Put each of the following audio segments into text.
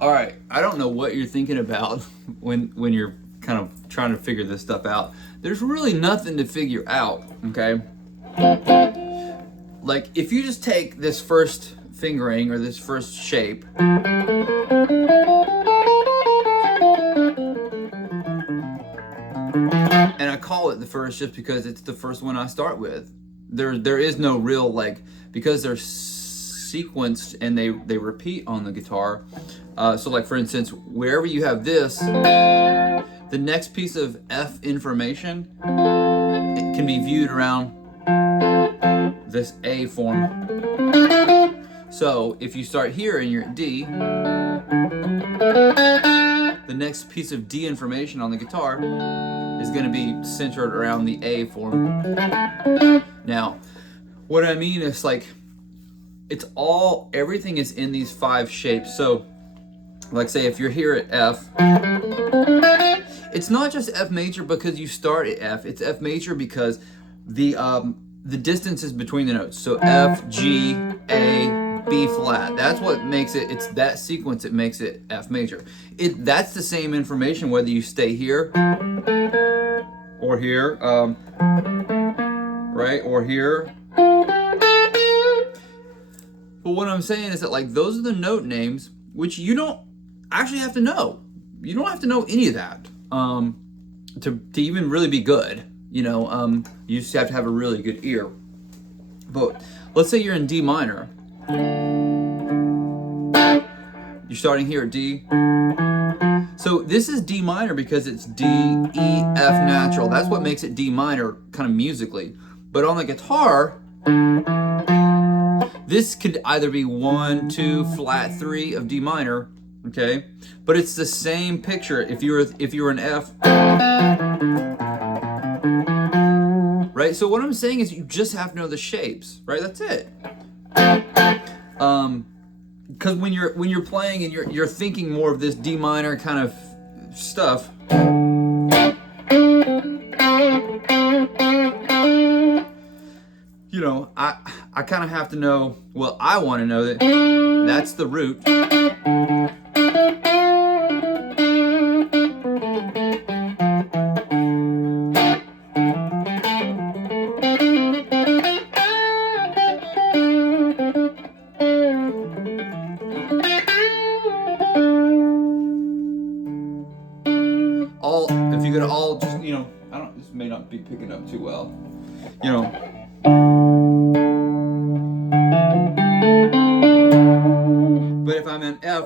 All right, I don't know what you're thinking about when you're kind of trying to figure this stuff out. There's really nothing to figure out, okay? Like if you just take this first fingering or this first shape, and I call it the first just because it's the first one I start with. There is no real, like, because they're sequenced and they repeat on the guitar. So like for instance, wherever you have this, the next piece of F information, it can be viewed around this A form. So if you start here and you're at D, the next piece of D information on the guitar is going to be centered around the A form. Now, what I mean is, like, everything is in these 5 shapes. So, like say if you're here at F, it's not just F major because you start at F, it's F major because the distances between the notes. So F, G, A, B flat. That's what makes it, it's that sequence that makes it F major. That's the same information whether you stay here or here, right, or here. But what I'm saying is that, like, those are the note names, which you don't actually have to know. You don't have to know any of that to even really be good. You know, you just have to have a really good ear. But let's say you're in D minor. You're starting here at D. So this is D minor because it's D, E, F natural. That's what makes it D minor kind of musically. But on the guitar, this could either be 1, 2, flat 3 of D minor, okay? But it's the same picture if you were an F. Right? So what I'm saying is you just have to know the shapes, right? That's it. Because when you're playing and you're thinking more of this D minor kind of stuff, you know, I kind of have to know, well, I want to know that that's the root. If you go to all, just, you know, this may not be picking up too well, you know. But if I'm in F,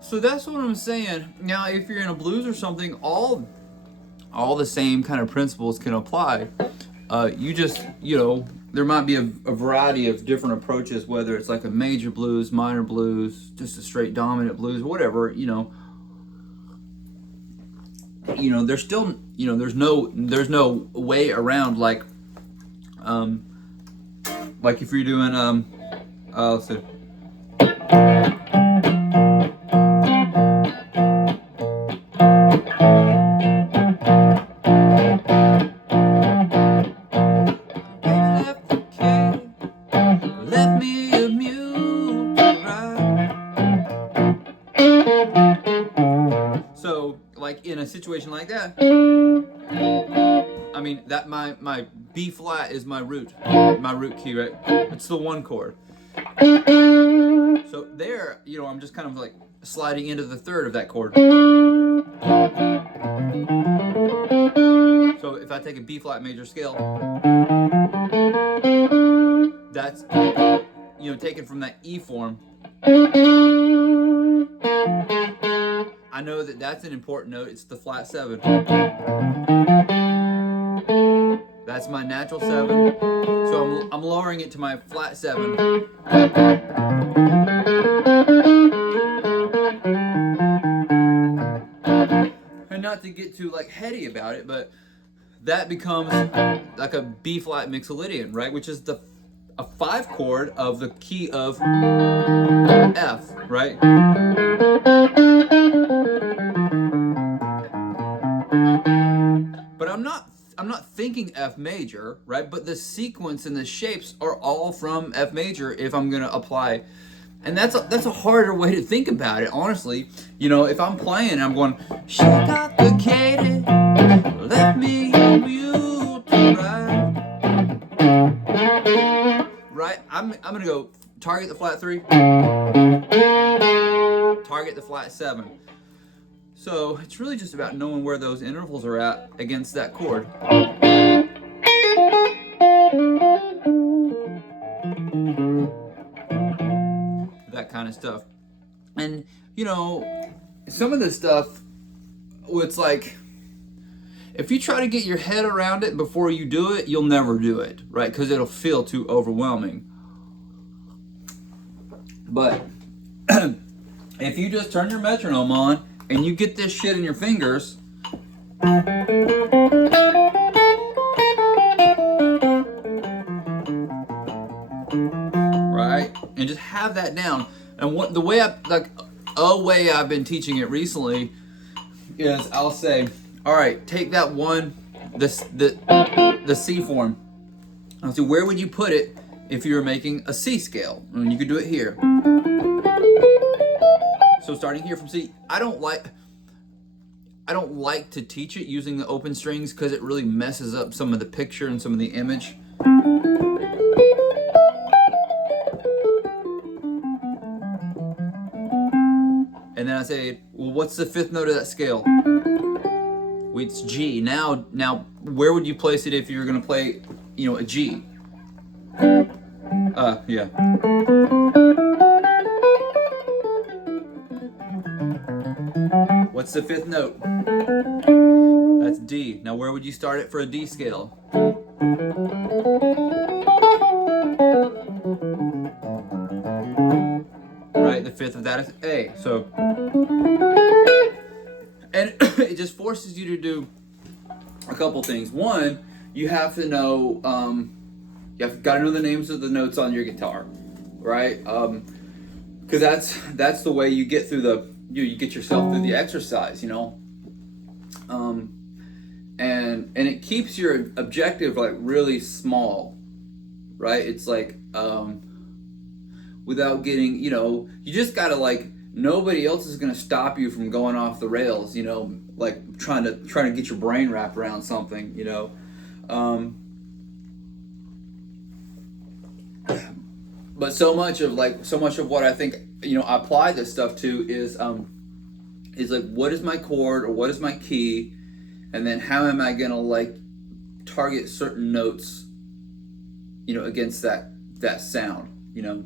so that's what I'm saying. Now, if you're in a blues or something, all the same kind of principles can apply. You just, you know, there might be a variety of different approaches, whether it's like a major blues, minor blues, just a straight dominant blues, whatever, you know. You know, there's still, you know, there's no way around, like if you're doing let's see. So, like in a situation like that, I mean, that my B flat is my root key, right? It's the 1 chord. So there, you know, I'm just kind of like sliding into the 3rd of that chord. So if I take a B flat major scale, that's, you know, taken from that E form. I know that that's an important note. It's the flat 7. That's my natural 7. So I'm lowering it to my flat 7. And not to get too, like, heady about it, but that becomes like a B flat mixolydian, right? Which is a 5 chord of the key of F, right? But I'm not thinking F major, right? But the sequence and the shapes are all from F major if I'm gonna apply. And that's a harder way to think about it, honestly. You know, if I'm playing, I'm going, she got the Katie, let me mute, right? I'm gonna go target the flat 3, target the flat 7. So it's really just about knowing where those intervals are at against that chord. That kind of stuff. And, you know, some of this stuff, it's like, if you try to get your head around it before you do it, you'll never do it, right? Because it'll feel too overwhelming. But if you just turn your metronome on and you get this shit in your fingers, right? And just have that down. And what the way a way I've been teaching it recently is I'll say, all right, take that one, the C form. I'll say, where would you put it if you were making a C scale? And you could do it here. So starting here from C, I don't like to teach it using the open strings because it really messes up some of the picture and some of the image. And then I say, well, what's the 5th note of that scale? It's G. Now, where would you place it if you were going to play, you know, a G? Yeah. What's the 5th note? That's D. Now, where would you start it for a D scale? Right, the 5th of that is A. So, and it just forces you to do a couple things. One, you have to know, got to know the names of the notes on your guitar, right? Because that's the way you get through you get yourself through the exercise, you know. And it keeps your objective like really small, right? It's like without getting, you know, you just gotta like, nobody else is gonna stop you from going off the rails, you know, like trying to get your brain wrapped around something, you know. But so much of what I think, you know, I apply this stuff to is like, what is my chord or what is my key, and then how am I gonna like target certain notes, you know, against that sound, you know.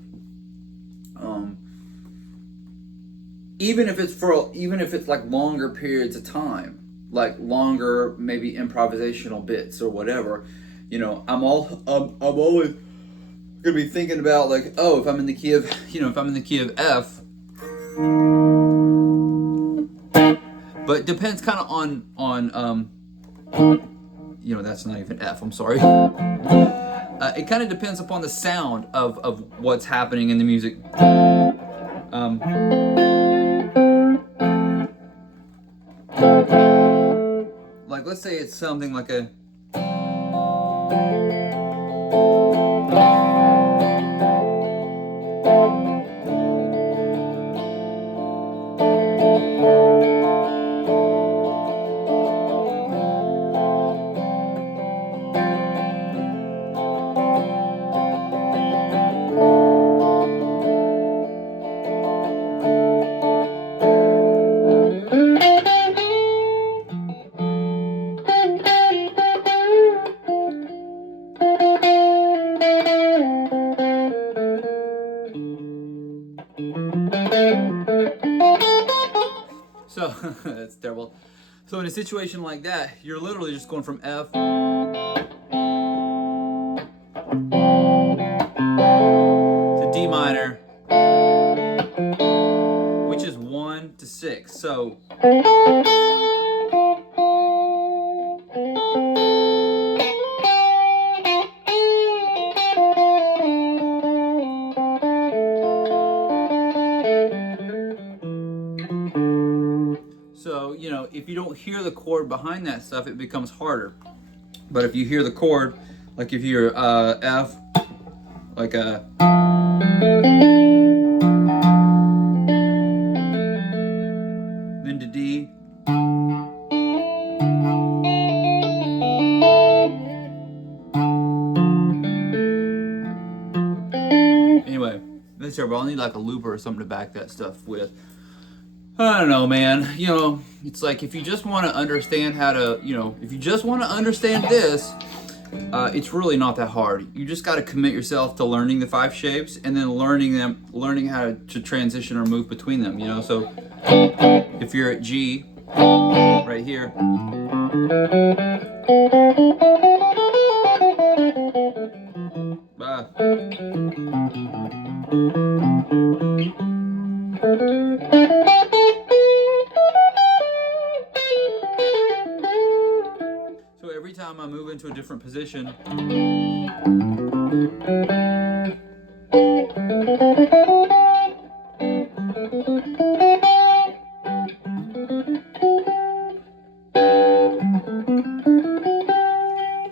Even if it's like longer periods of time, like longer maybe improvisational bits or whatever, you know, I'm always gonna be thinking about like, oh, if I'm in the key of F, but it depends kind of on you know, that's not even F, I'm sorry. It kind of depends upon the sound of what's happening in the music. Like, let's say it's something like a so that's terrible. So in a situation like that, you're literally just going from F to D minor, which is 1 to 6. So you know, if you don't hear the chord behind that stuff, it becomes harder. But if you hear the chord, like if you hear F, like a, then to D, anyway, that's terrible. I'll need like a looper or something to back that stuff with. I don't know, man. You know, it's like if you just want to understand how to, you know, if you just want to understand this, it's really not that hard. You just got to commit yourself to learning the 5 shapes and then learning how to transition or move between them, you know? So if you're at G, right here, so every time I move into a different position,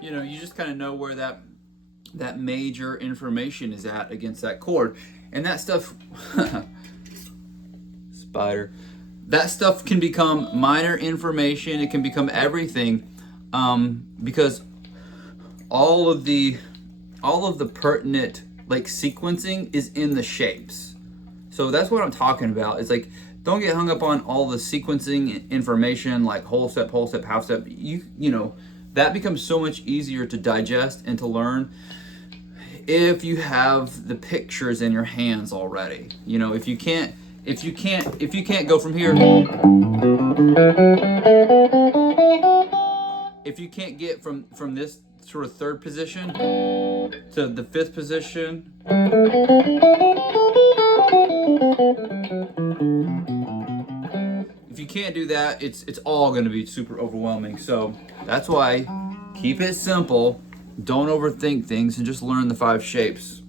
you know, you just kind of know where that major information is at against that chord. And that stuff, spider, that stuff can become minor information. It can become everything, because all of the pertinent like sequencing is in the shapes. So that's what I'm talking about. It's like, don't get hung up on all the sequencing information, like whole step, half step. You know, that becomes so much easier to digest and to learn if you have the pictures in your hands already. You know, if you can't go from here, if you can't get from this sort of 3rd position to the 5th position, if you can't do that, it's all going to be super overwhelming. So that's why keep it simple. Don't overthink things and just learn the 5 shapes.